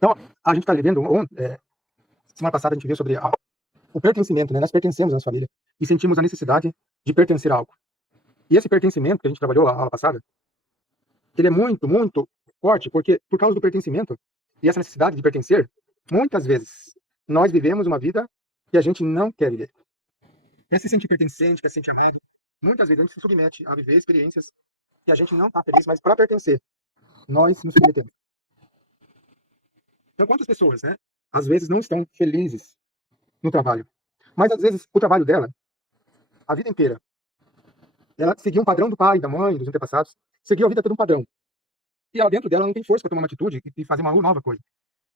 Então, a gente está vivendo, semana passada a gente viu sobre o pertencimento, né? Nós pertencemos à nossa família e sentimos a necessidade de pertencer a algo. E esse pertencimento que a gente trabalhou a aula passada, ele é muito, muito forte, porque por causa do pertencimento e essa necessidade de pertencer, muitas vezes nós vivemos uma vida que a gente não quer viver. Quer se sentir pertencente, quer se sentir amado. Muitas vezes a gente se submete a viver experiências que a gente não está feliz, mas para pertencer, nós nos submetemos. Então, quantas pessoas, né, às vezes não estão felizes no trabalho, mas às vezes o trabalho dela, a vida inteira, ela seguiu um padrão do pai, da mãe, dos antepassados, seguiu a vida todo um padrão. E ela dentro dela não tem força para tomar uma atitude e fazer uma nova coisa.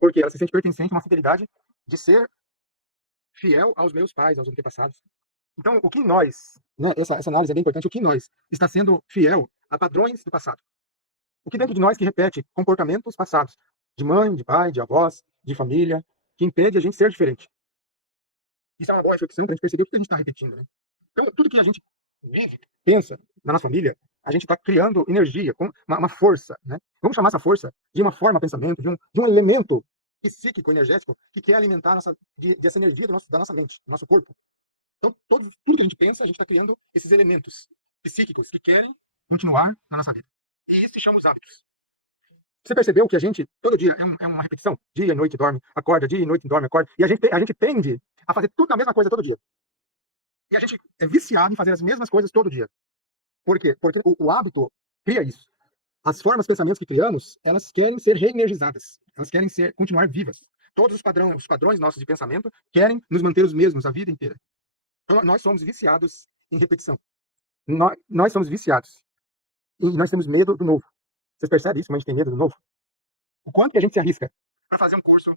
Porque ela se sente pertencente a uma fidelidade de ser fiel aos meus pais, aos antepassados. Então, o que nós, né, essa análise é bem importante, o que nós está sendo fiel a padrões do passado. O que dentro de nós que repete comportamentos passados, de mãe, de pai, de avós, de família, que impede a gente ser diferente. Isso é uma boa reflexão para a gente perceber o que a gente está repetindo, né? Então, tudo que a gente vive, pensa na nossa família, a gente está criando energia, com uma força, né? Vamos chamar essa força de uma forma de pensamento, de um elemento psíquico, energético, que quer alimentar dessa energia da nossa mente, do nosso corpo. Então, tudo que a gente pensa, a gente está criando esses elementos psíquicos que querem continuar na nossa vida. E isso se chama os hábitos. Você percebeu que a gente, todo dia, é uma repetição? Dia e noite dorme, acorda, dia e noite dorme, acorda. E a gente tende a fazer tudo a mesma coisa todo dia. E a gente é viciado em fazer as mesmas coisas todo dia. Por quê? Porque o hábito cria isso. As formas, pensamentos que criamos, elas querem ser reenergizadas. Elas querem continuar vivas. Todos os padrões nossos de pensamento querem nos manter os mesmos a vida inteira. Então, nós somos viciados em repetição. Nós somos viciados. E nós temos medo do novo. Vocês percebem isso? Como a gente tem medo do novo? O quanto que a gente se arrisca para fazer um curso?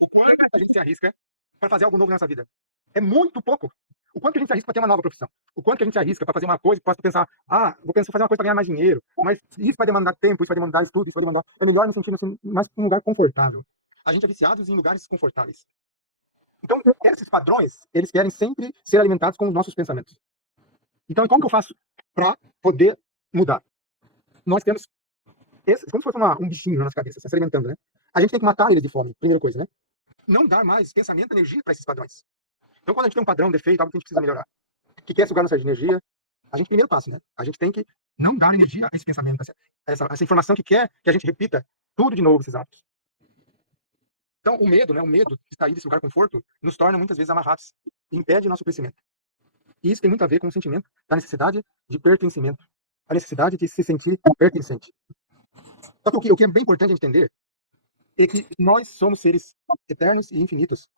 O quanto a gente se arrisca para fazer algo novo na nossa vida? É muito pouco. O quanto que a gente se arrisca para ter uma nova profissão? O quanto que a gente se arrisca para fazer uma coisa que possa pensar, vou pensar fazer uma coisa para ganhar mais dinheiro, mas isso vai demandar tempo, isso vai demandar estudo, isso vai demandar... É melhor me sentir assim, mais um lugar confortável. A gente é viciado em lugares confortáveis. Então, esses padrões, eles querem sempre ser alimentados com os nossos pensamentos. Então, como que eu faço para poder mudar? Nós temos como se fosse um bichinho na nossa cabeça, se alimentando, né? A gente tem que matar eles de fome, primeira coisa, né? Não dar mais pensamento e energia para esses padrões. Então, quando a gente tem um padrão, um defeito, algo que a gente precisa melhorar, que quer sugar nossa energia, a gente primeiro passo, né? A gente tem que não dar energia a esse pensamento, essa informação que quer que a gente repita tudo de novo, esses atos. Então, o medo, né? O medo de sair desse lugar de conforto nos torna muitas vezes amarrados e impede nosso crescimento. E isso tem muito a ver com o sentimento da necessidade de pertencimento, a necessidade de se sentir pertencente. Só que o que é bem importante entender é que nós somos seres eternos e infinitos.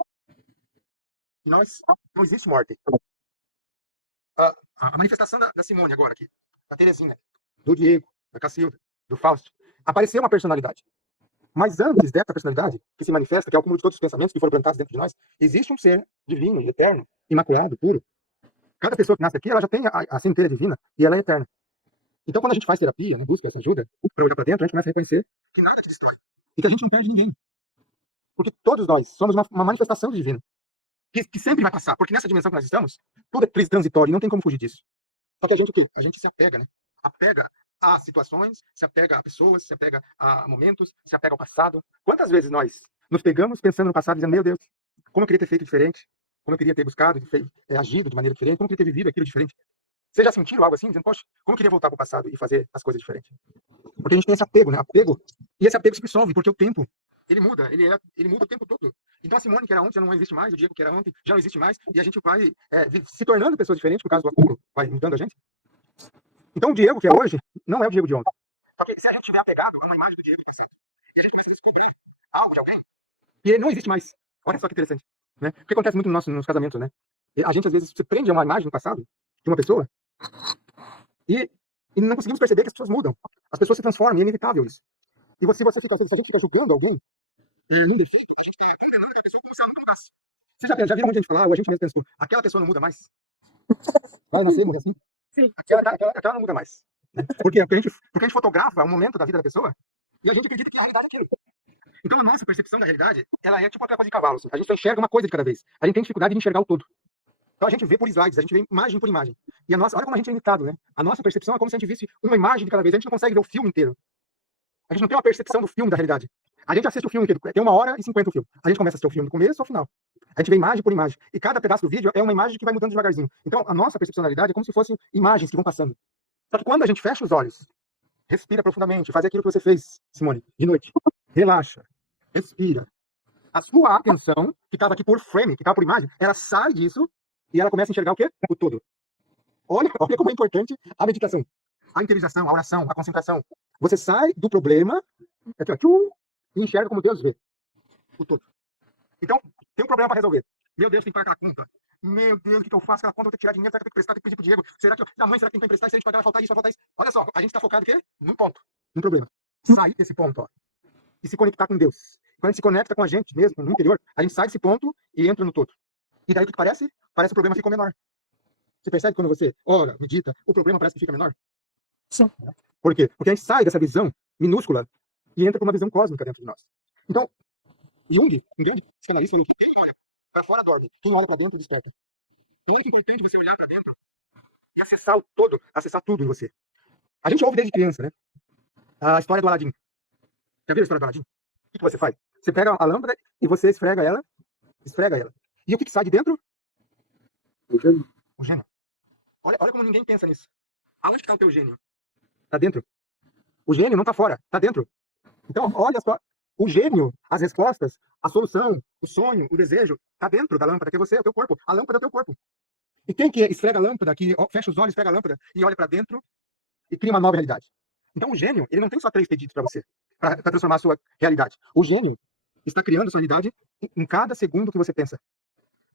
Não existe morte. A manifestação da Simone agora aqui, da Terezinha, do Diego, da Cacilda, do Fausto, apareceu uma personalidade. Mas antes dessa personalidade, que se manifesta, que é o cúmulo de todos os pensamentos que foram plantados dentro de nós, existe um ser divino, eterno, imaculado, puro. Cada pessoa que nasce aqui, ela já tem a centelha divina e ela é eterna. Então, quando a gente faz terapia, né, busca essa ajuda, para olhar para dentro, a gente começa a reconhecer que nada te destrói. E que a gente não perde ninguém. Porque todos nós somos uma manifestação divina. Que sempre vai passar. Porque nessa dimensão que nós estamos, tudo é transitório e não tem como fugir disso. Só que a gente o quê? A gente se apega, né? Apega a situações, se apega a pessoas, se apega a momentos, se apega ao passado. Quantas vezes nós nos pegamos pensando no passado, dizendo, meu Deus, como eu queria ter feito diferente, como eu queria ter buscado, agido de maneira diferente, como eu queria ter vivido aquilo diferente. Vocês já sentiram algo assim, dizendo, poxa, como eu queria voltar para o passado e fazer as coisas diferentes? Porque a gente tem esse apego, né? Apego. E esse apego se dissolve, porque o tempo, ele muda, ele muda o tempo todo. Então a Simone, que era ontem, já não existe mais, o Diego, que era ontem, já não existe mais, e a gente vai se tornando pessoas diferentes por causa do acúmulo, vai mudando a gente. Então o Diego, que é hoje, não é o Diego de ontem. Só que se a gente estiver apegado a uma imagem do Diego do passado, e a gente começa a descobrir algo de alguém, e ele não existe mais. Olha só que interessante. Né? O que acontece muito nos casamentos, né? A gente, às vezes, se prende a uma imagem do passado de uma pessoa, e não conseguimos perceber que as pessoas mudam. As pessoas se transformam, e é inevitável isso. E se a gente fica julgando alguém num defeito, a gente está condenando aquela pessoa como se ela nunca mudasse. Você já viu muita gente falar, ou a gente mesmo pensou, aquela pessoa não muda mais? Vai nascer, morrer assim? Sim. Aquela não muda mais. Por quê? Porque a gente fotografa um momento da vida da pessoa e a gente acredita que a realidade é aquilo. Então a nossa percepção da realidade, ela é tipo uma capa de cavalo. Assim. A gente só enxerga uma coisa de cada vez. A gente tem dificuldade de enxergar o todo. Então a gente vê por slides, a gente vê imagem por imagem. E olha como a gente é limitado, né? A nossa percepção é como se a gente visse uma imagem de cada vez. A gente não consegue ver o filme inteiro. A gente não tem uma percepção do filme da realidade. A gente assiste o filme, que tem 1h50 o filme. A gente começa a assistir o filme do começo ao final. A gente vê imagem por imagem. E cada pedaço do vídeo é uma imagem que vai mudando devagarzinho. Então, a nossa percepcionalidade é como se fossem imagens que vão passando. Só que quando a gente fecha os olhos, respira profundamente, faz aquilo que você fez, Simone, de noite. Relaxa, respira. A sua atenção, que estava aqui por frame, que estava por imagem, ela sai disso e ela começa a enxergar o quê? O todo. Olha como é importante a meditação, a interiorização, a oração, a concentração. Você sai do problema aqui, ó, e enxerga como Deus vê o todo. Então, tem um problema para resolver. Meu Deus, tem que pagar aquela conta. Meu Deus, o que eu faço? Aquela conta eu vou ter que tirar dinheiro, será que eu tenho que prestar, tenho que pedir pro Diego? Será que da mãe, será que tem que emprestar? Se a gente pagar, vai faltar isso, vai faltar isso. Olha só, a gente está focado o quê? Num ponto, num problema. Sair desse ponto, ó, e se conectar com Deus. Quando a gente se conecta com a gente mesmo, no interior, a gente sai desse ponto e entra no todo. E daí o que parece? Parece que o problema ficou menor. Você percebe quando você ora, medita, o problema parece que fica menor? Sim. Por quê? Porque a gente sai dessa visão minúscula e entra com uma visão cósmica dentro de nós. Então, Jung, um grande psicanalista, ele quem olha para fora dorme, quem olha para dentro desperta. Então é importante você olhar para dentro e acessar o todo, acessar tudo em você. A gente ouve desde criança, né? A história do Aladim. Já viu a história do Aladim? O que você faz? Você pega a lâmpada e você esfrega ela. E o que sai de dentro? O gênio. Olha como ninguém pensa nisso. Aonde está o teu gênio? Está dentro. O gênio não está fora, está dentro. Então, olha só. O gênio, as respostas, a solução, o sonho, o desejo, está dentro da lâmpada, que é você, é o teu corpo. A lâmpada é o teu corpo. E quem que esfrega a lâmpada, que fecha os olhos, esfrega a lâmpada e olha para dentro e cria uma nova realidade. Então, o gênio, ele não tem só 3 pedidos para você, para transformar a sua realidade. O gênio está criando a sua realidade em cada segundo que você pensa.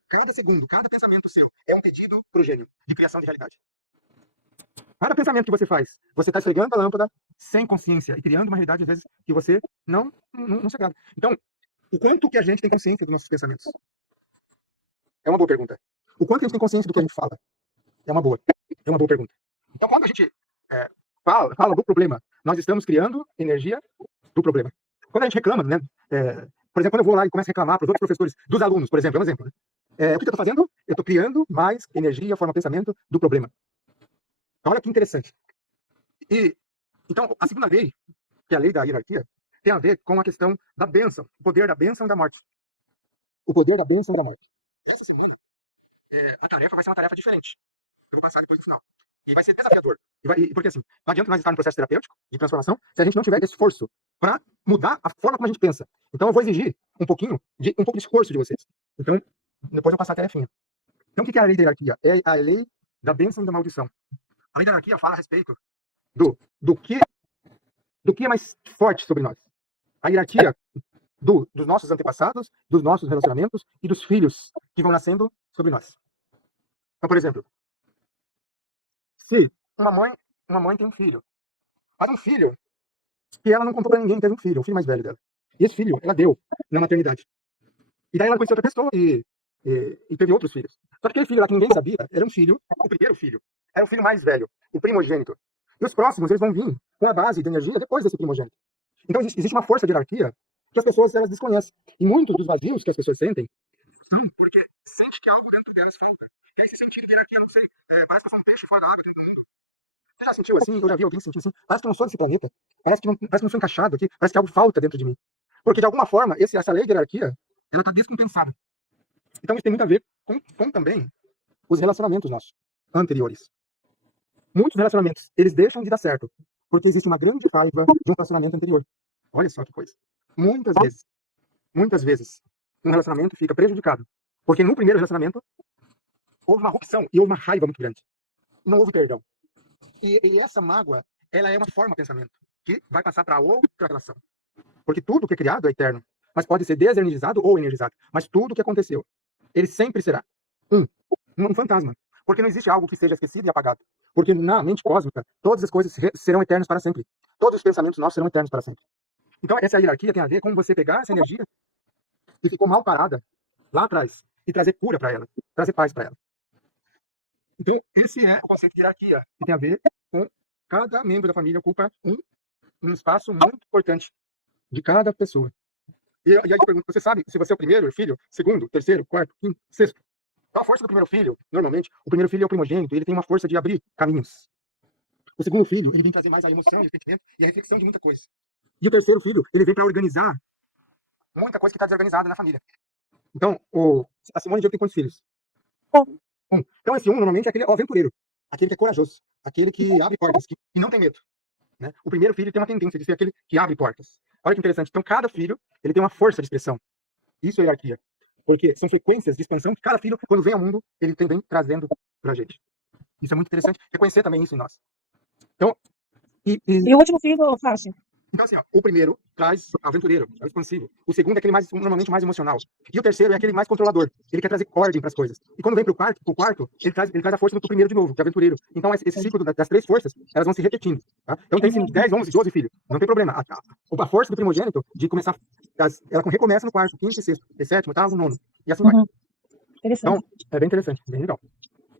Cada segundo, cada pensamento seu é um pedido para o gênio de criação de realidade. Cada pensamento que você faz, você está esfregando a lâmpada sem consciência e criando uma realidade, às vezes, que você não se agrada. Então, o quanto que a gente tem consciência dos nossos pensamentos? É uma boa pergunta. O quanto que a gente tem consciência do que a gente fala? É uma boa pergunta. Então, quando a gente fala do problema, nós estamos criando energia do problema. Quando a gente reclama, né? Por exemplo, quando eu vou lá e começo a reclamar para os outros professores, dos alunos, por exemplo, é um exemplo. Né? O que eu estou fazendo? Eu estou criando mais energia, forma, pensamento do problema. Olha que interessante. E, então, a segunda lei, que é a lei da hierarquia, tem a ver com a questão da bênção, o poder da bênção e da morte. O poder da bênção e da morte. Essa segunda, a tarefa vai ser uma tarefa diferente. Eu vou passar depois no final. E vai ser desafiador. Porque assim, não adianta nós estar no processo terapêutico, de transformação, se a gente não tiver esforço para mudar a forma como a gente pensa. Então eu vou exigir um pouco de esforço de vocês. Então, depois eu vou passar a tarefinha. Então o que é a lei da hierarquia? É a lei da bênção e da maldição. A lei da hierarquia fala a respeito do que é mais forte sobre nós. A hierarquia dos nossos antepassados, dos nossos relacionamentos e dos filhos que vão nascendo sobre nós. Então, por exemplo, se uma mãe tem um filho, mas um filho que ela não contou pra ninguém que teve um filho, o filho mais velho dela. E esse filho, ela deu na maternidade. E daí ela conheceu outra pessoa e teve outros filhos. Só que aquele filho lá que ninguém sabia, era um filho, o primeiro filho. Era o filho mais velho, o primogênito. E os próximos, eles vão vir com a base de energia depois desse primogênito. Então existe uma força de hierarquia que as pessoas elas desconhecem. E muitos dos vazios que as pessoas sentem são porque sente que algo dentro delas falta. E aí esse sentido de hierarquia, não sei, parece que eu sou um peixe fora da água dentro do mundo. Você já sentiu assim? Eu já vi alguém sentir assim? Parece que eu não sou desse planeta. Parece que não sou encaixado aqui. Parece que algo falta dentro de mim. Porque, de alguma forma, essa lei de hierarquia, ela está descompensada. Então, isso tem muito a ver com também os relacionamentos nossos, anteriores. Muitos relacionamentos, eles deixam de dar certo, porque existe uma grande raiva de um relacionamento anterior. Olha só que coisa. Muitas vezes, um relacionamento fica prejudicado. Porque no primeiro relacionamento, houve uma rupção e houve uma raiva muito grande. Não houve perdão. E essa mágoa, ela é uma forma de pensamento que vai passar para outra relação. Porque tudo que é criado é eterno, mas pode ser desenergizado ou energizado. Mas tudo que aconteceu, ele sempre será um fantasma. Porque não existe algo que seja esquecido e apagado. Porque na mente cósmica, todas as coisas serão eternas para sempre. Todos os pensamentos nossos serão eternos para sempre. Então essa hierarquia tem a ver com você pegar essa energia que ficou mal parada lá atrás e trazer cura para ela, trazer paz para ela. Então, esse é o conceito de hierarquia, que tem a ver com cada membro da família ocupa um espaço muito importante de cada pessoa. E aí eu pergunto, você sabe se você é o primeiro filho, segundo, terceiro, quarto, quinto, sexto? Qual a força do primeiro filho? Normalmente, o primeiro filho é o primogênito, ele tem uma força de abrir caminhos. O segundo filho, ele vem trazer mais a emoção, o sentimento e a reflexão de muita coisa. E o terceiro filho, ele vem para organizar muita coisa que está desorganizada na família. Então, a Simone Diego tem quantos filhos? Um. Então, esse um, normalmente, é aquele aventureiro. Aquele que é corajoso. Aquele que abre portas, que não tem medo. Né? O primeiro filho tem uma tendência de ser aquele que abre portas. Olha que interessante. Então, cada filho, ele tem uma força de expressão. Isso é hierarquia. Porque são frequências de expansão que cada filho, quando vem ao mundo, ele vem trazendo pra gente. Isso é muito interessante. Reconhecer também isso em nós. Então, E o último filho, Fácil? Então, assim, ó, o primeiro traz aventureiro, é o expansivo. O segundo é aquele mais, normalmente mais emocional. E o terceiro é aquele mais controlador. Ele quer trazer ordem para as coisas. E quando vem pro quarto, ele traz a força do primeiro de novo, que é aventureiro. Então, esse ciclo das três forças, elas vão se repetindo. Tá? Então, tem 10, 11, 12 filhos. Não tem problema. A força do primogênito de começar, ela recomeça no quarto, quinto, sexto, sétimo, oitavo, nono. E assim vai. Interessante. Então, é bem interessante, bem legal.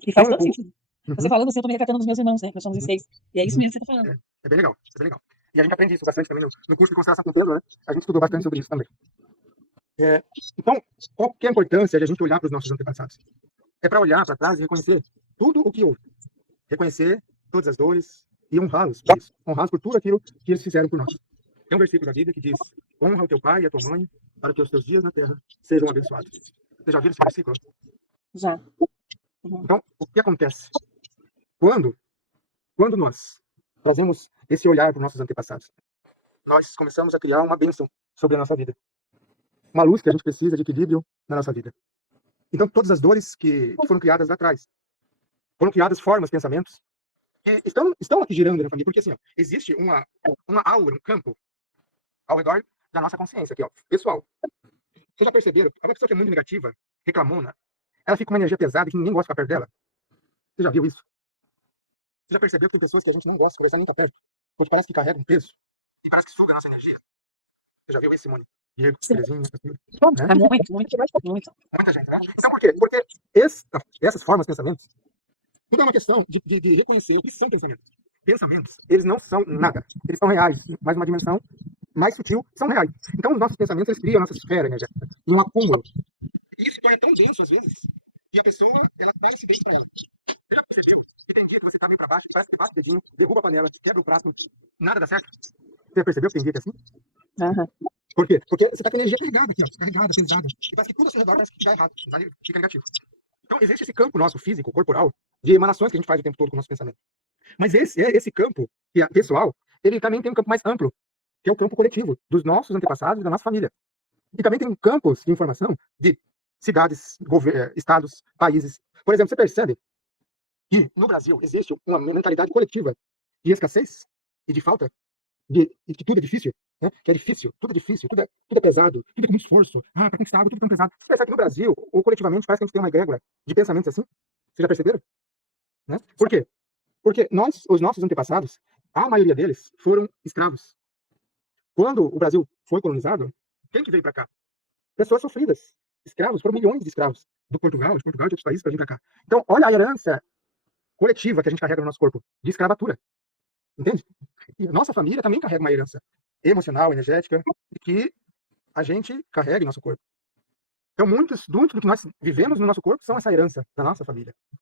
E faz todo sentido. Você falando assim, eu tô me retratando dos meus irmãos, né? Nós somos em 6. E é isso mesmo que você tá falando. É bem legal, é bem legal. E a gente aprende isso bastante também no curso de constelação com Pedro, né? A gente estudou bastante sobre isso também. Então, qual que é a importância de a gente olhar para os nossos antepassados? É para olhar para trás e reconhecer tudo o que houve. Reconhecer todas as dores e honrá-los por isso. Honrá-los por tudo aquilo que eles fizeram por nós. Tem um versículo da Bíblia que diz: honra o teu pai e a tua mãe para que os teus dias na terra sejam abençoados. Você já viu esse versículo? Já. Então, o que acontece? Quando nós trazemos esse olhar para os nossos antepassados, nós começamos a criar uma bênção sobre a nossa vida. Uma luz que a gente precisa de equilíbrio na nossa vida. Então, todas as dores que foram criadas lá atrás, foram criadas formas, pensamentos, que estão aqui girando na família, porque assim, ó, existe uma aura, um campo ao redor da nossa consciência aqui, ó. Pessoal, vocês já perceberam? Uma pessoa que é muito negativa, reclamona, ela fica com uma energia pesada que ninguém gosta de ficar perto dela. Você já viu isso? Você já percebeu que tem pessoas que a gente não gosta de conversar nem tá perto? Porque parece que carrega um peso e parece que suga a nossa energia. Você já viu isso, Simone? Diego, Terezinha, né? Muito. Muita gente, né? Então por quê? Porque essas formas, pensamentos, tudo é uma questão de reconhecer o que são pensamentos. Pensamentos, eles não são nada. Eles são reais, mas uma dimensão mais sutil, são reais. Então os nossos pensamentos, eles criam a nossa esfera energética, um acúmulo. E isso torna tão denso às vezes, e a pessoa, ela vai se bem para ela. Você já percebeu? Tem dia que você tá bem para baixo, parece que bate o dedinho, derruba a panela, quebra o prato, nada dá certo. Você já percebeu que tem dia que é assim? Por quê? Porque você tá com a energia carregada aqui, ó, carregada, pesada. E parece que tudo ao seu redor parece que dá errado, fica negativo. Então existe esse campo nosso, físico, corporal, de emanações que a gente faz o tempo todo com o nosso pensamento. Mas esse campo, que é pessoal, ele também tem um campo mais amplo, que é o campo coletivo, dos nossos antepassados e da nossa família. E também tem campos de informação de cidades, estados, países. Por exemplo, você percebe que no Brasil existe uma mentalidade coletiva de escassez e de falta, de que tudo é difícil, né? Que é difícil, tudo é pesado, tudo é com esforço, para conquistar algo, tudo é tão pesado. Você percebe que no Brasil, ou coletivamente, parece que a gente tem uma egrégora de pensamentos assim? Vocês já perceberam? Né? Por quê? Porque os nossos antepassados, a maioria deles, foram escravos. Quando o Brasil foi colonizado, quem que veio para cá? Pessoas sofridas, escravos, foram milhões de escravos de Portugal, de outros países para vir para cá. Então, olha a herança coletiva que a gente carrega no nosso corpo, de escravatura. Entende? E nossa família também carrega uma herança emocional, energética, que a gente carrega em nosso corpo. Então, muito do que nós vivemos no nosso corpo são essa herança da nossa família.